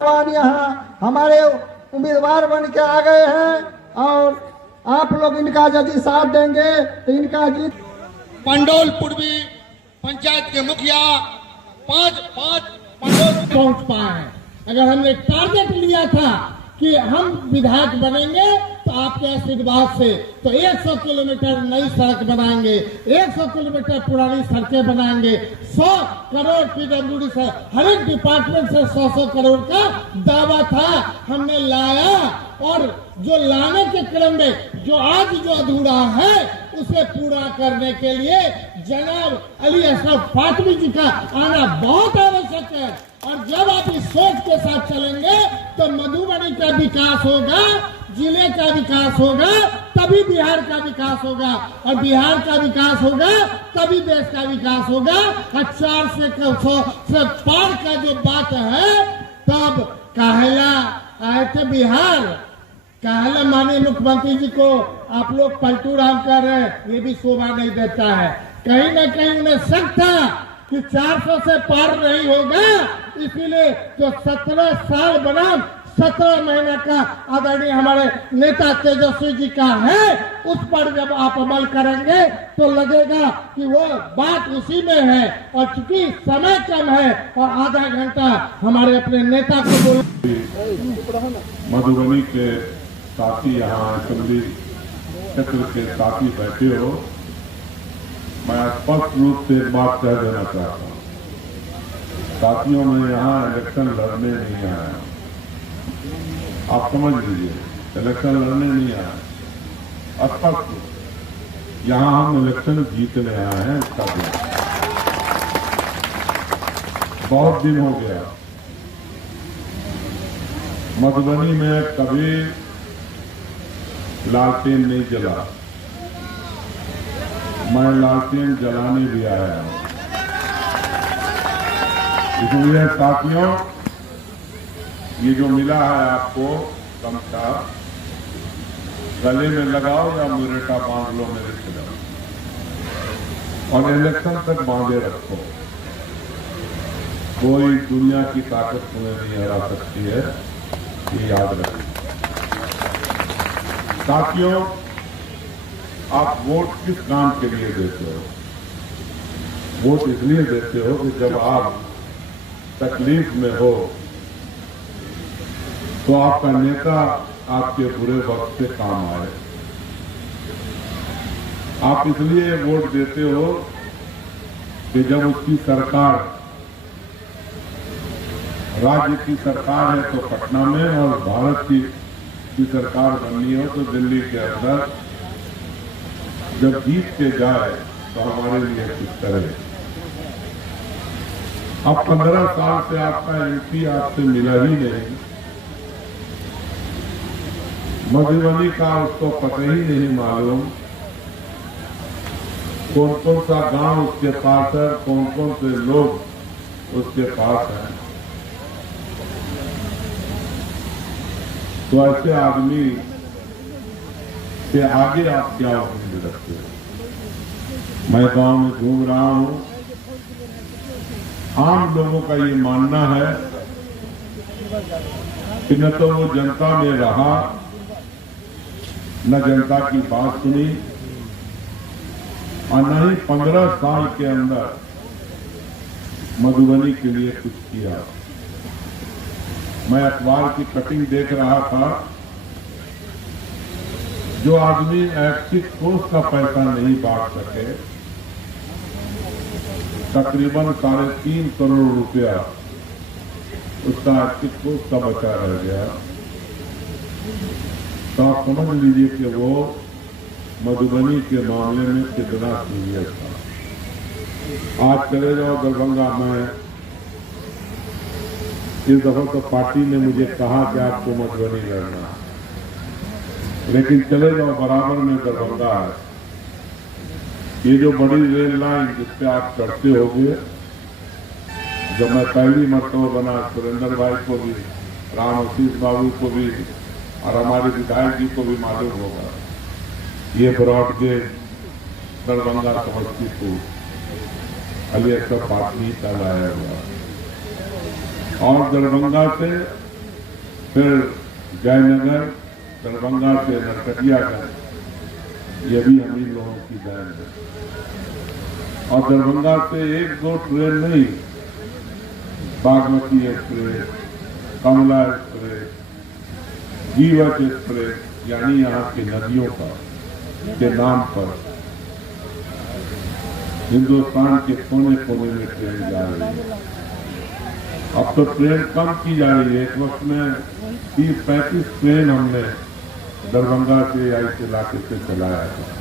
यहाँ हमारे उम्मीदवार बन के आ गए हैं और आप लोग इनका यदि साथ देंगे तो इनका जीत। पंडोल पूर्वी पंचायत के मुखिया पांच पंडोल पहुंच पाए। अगर हमने टारगेट लिया था कि हम विधायक बनेंगे तो आपके आशीर्वाद से तो 100 किलोमीटर नई सड़क बनाएंगे, 100 किलोमीटर पुरानी सड़कें बनाएंगे, 100 करोड़ पीडब्ल्यूडी से हर एक डिपार्टमेंट से 100 करोड़ का दावा था, हमने लाया। और जो लाने के क्रम में जो आज जो अधूरा है उसे पूरा करने के लिए जनाब अली अशरफ फातमी जी का आना बहुत आवश्यक है। और जब आप इस सोच के साथ चलेंगे तो मधुबनी का विकास होगा, जिले का विकास होगा, तभी बिहार का विकास होगा, और बिहार का विकास होगा तभी देश का विकास होगा। 400 से पार का जो बात है, तब काहेला आए थे बिहार, काहेला माननीय मुख्यमंत्री जी को आप लोग पलटू राम कर रहे हैं, ये भी शोभा नहीं देता है। कहीं न कहीं उन्हें शक था कि 400 से पार नहीं होगा, इसीलिए जो 17 साल बनाम 17 महीने का आदरणीय हमारे नेता तेजस्वी जी का है, उस पर जब आप अमल करेंगे तो लगेगा कि वो बात उसी में है। और चूंकि समय कम है और आधा घंटा हमारे अपने नेता को बोल। मधुबनी के साथी यहाँ असेंबली क्षेत्र के साथी बैठे हो, मैं स्पष्ट रूप से एक बात कह देना चाहता हूँ। साथियों में यहाँ इलेक्शन लड़ने नहीं आया, आप समझ लीजिए, इलेक्शन लड़ने नहीं आया। स्पष्ट यहाँ हम इलेक्शन जीतने आए हैं। इसका दिन बहुत दिन हो गया मधुबनी में कभी लालटेन नहीं जला, मैं लालटेन जलाने भी आया हूं। इसलिए साथियों, ये जो मिला है आपको गमछा, गले में लगाओ या मुरेटा बांध लो मेरे खिलाफ, और इलेक्शन तक बांधे रखो। कोई दुनिया की ताकत तुम्हें नहीं हरा सकती है, ये याद रखें। साथियों, आप वोट किस काम के लिए देते हो? वोट इसलिए देते हो कि जब आप तकलीफ में हो तो आपका नेता आपके बुरे वक्त से काम आए। आप इसलिए वोट देते हो कि जब उसकी सरकार, राज्य की सरकार है तो पटना में, और भारत की सरकार बननी हो तो दिल्ली के अंदर, जब जीत के जाए तो हमारे लिए कुछ करे। अब 15 साल से आपका एमपी आपसे मिला ही नहीं, मधुबनी का उसको पता ही नहीं मालूम कौन कौन सा गांव उसके पास है, कौन कौन से लोग उसके पास हैं। तो ऐसे आदमी के आगे आप क्या उम्मीद रखते हो? मैं गांव में घूम रहा हूं, आम लोगों का ये मानना है कि न तो वो जनता में रहा, न जनता की बात सुनी, और न ही 15 साल के अंदर मधुबनी के लिए कुछ किया। मैं अखबार की कटिंग देख रहा था, जो आदमी एक्सिस कोष का पैसा नहीं बांट सके, तकरीबन 3.5 करोड़ रुपया उसका एक्सिस कोष का बचा रह गया, तो आप समझ लीजिए कि वो मधुबनी के मामले में कितना सीरियस था। आज चले जाओ दरभंगा में, इस दफा तो पार्टी ने मुझे कहा कि आपको मधुबनी लड़ना, लेकिन चले जाओ बराबर में दरभंगा है, ये जो बड़ी रेल लाइन जिसपे आप चढ़ते होंगे, जब मैं पहली मरतबा बना, सुरेंद्र भाई को भी, राम आशीष बाबू को भी, और हमारे विधायक जी को भी मालूम होगा, ये ब्रॉडगेज दरभंगा समस्तीपुर अली अशरफ फातमी का लाया हुआ, और दरभंगा से फिर जयनगर, दरभंगा से नरकटियागंज, ये भी हम ही लोगों की देन है। और दरभंगा से 1-2 ट्रेन नहीं, बागमती एक्सप्रेस, कमला एक्सप्रेस, जीवट एक्सप्रेस, यानी यहाँ की नदियों का के नाम पर हिंदुस्तान के कोने कोने में ट्रेन जा रही है। अब तो ट्रेन कम की जा रही है। एक वक्त में 30-35 ट्रेन हमने दरभंगा से या इस इलाके से चलाया था।